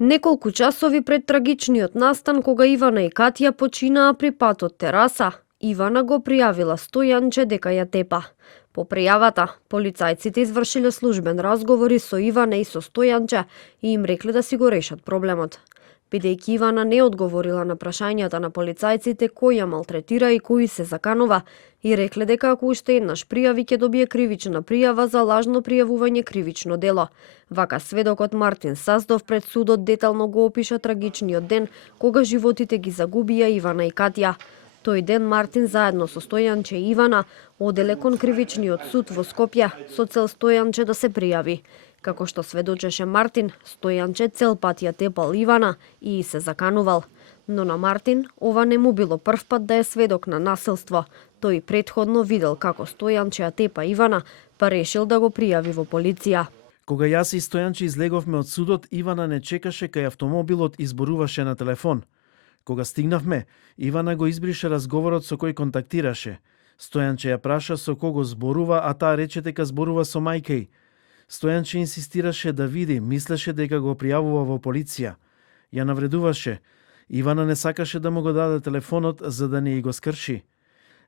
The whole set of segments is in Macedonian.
Неколку часови пред трагичниот настан кога Ивана и Катја починаа при пат од тераса, Ивана го пријавила Стојанче дека ја тепа. По пријавата, полицајците извршиле службен разговори со Ивана и со Стојанче и им рекле да си го решат проблемот. Бидејќи Ивана не одговорила на прашањата на полицајците кој ја малтретира и кој се заканува, и рекле дека ако уште еднаш пријави ќе добие кривична пријава за лажно пријавување кривично дело. Вака сведокот Мартин Саздов пред судот детално го опиша трагичниот ден кога животите ги загубија Ивана и Катја. Тој ден Мартин заедно со Стојанче и Ивана оделе кон кривичниот суд во Скопје со цел Стојанче да се пријави. Како што сведочеше Мартин, Стојанче цел пат ја тепал Ивана и се заканувал. Но на Мартин ова не му било прв пат да е сведок на насилство. Тој претходно видел како Стојанче ја тепа Ивана, па решил да го пријави во полиција. Кога јас и Стојанче излеговме од судот, Ивана не чекаше кај автомобилот и зборуваше на телефон. Кога стигнавме, Ивана го избрише разговорот со кој контактираше. Стојанче ја праша со кого зборува, а таа рече дека зборува со мајка ѝ. Стојанче инсистираше да види, мислеше дека го пријавува во полиција. Ја навредуваше. Ивана не сакаше да му го даде телефонот за да не ја го скрши.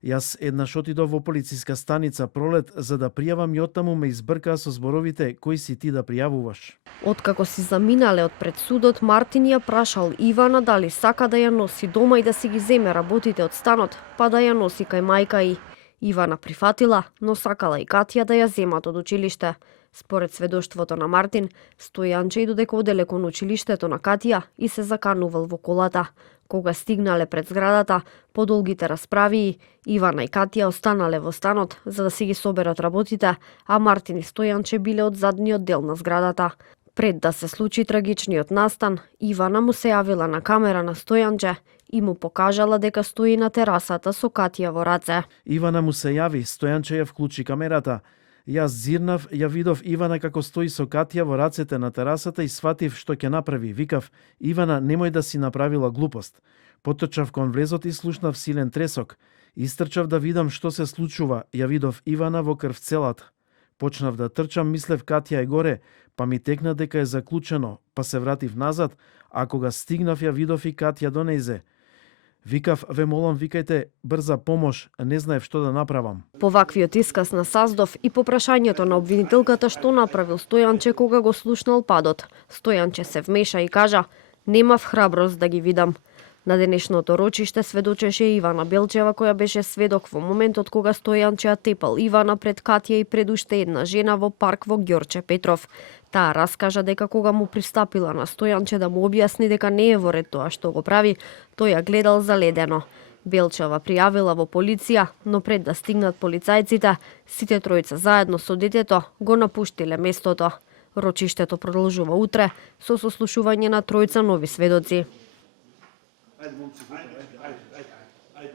Јас еднаш отидов во полициска станица Пролет за да пријавам и оттаму ме избркаа со зборовите кој си ти да пријавуваш. Откако си заминале од пред судот, Мартин ја прашал Ивана дали сака да ја носи дома и да си ги земе работите од станот, па да ја носи кај мајка ѝ. Ивана прифатила, но сакала и Катја да ја земат од училиште. Според сведоштвото на Мартин, Стојанче и додека оделе кон училиштето на Катја и се заканувал во колата. Кога стигнале пред зградата, по долгите расправии, Ивана и Катја останале во станот за да си ги соберат работите, а Мартин и Стојанче биле од задниот дел на зградата. Пред да се случи трагичниот настан, Ивана му се јавила на камера на Стојанче и му покажала дека стои на терасата со Катја во раце. Ивана му се јави, Стојанче ја вклучи камерата. Јас зирнав, ја видов Ивана како стои со Катја во рацете на терасата и сватив што ќе направи. Викав, Ивана, немој да си направила глупост. Потрчав кон влезот и слушнав силен тресок. Истрчав да видам што се случува. Ја видов Ивана во крв целата. Почнав да трчам, мислев Катја е горе, па ми текна дека е заклучено, па се вратив назад, а кога стигнав ја видов и Катја до нејзе. Викав, ве молам, викајте, брза помош, не знаев што да направам. По ваквиот исказ на Саздов и по прашањето на обвинителката што направил Стојанче кога го слушнал падот, Стојанче се вмеша и кажа, немав храброст да ги видам. На денешното рочиште сведочеше Ивана Белчева, која беше сведок во моментот кога Стојанче ја тепал Ивана пред Катја и пред уште една жена во парк во Ѓорче Петров. Таа раскажа дека кога му пристапила на Стојанче да му објасни дека не е во ред тоа што го прави, тој ја гледал заледено. Белчева пријавила во полиција, но пред да стигнат полицајците, сите тројца заедно со детето го напуштиле местото. Рочиштето продолжува утре со сослушување на тројца нови сведоци.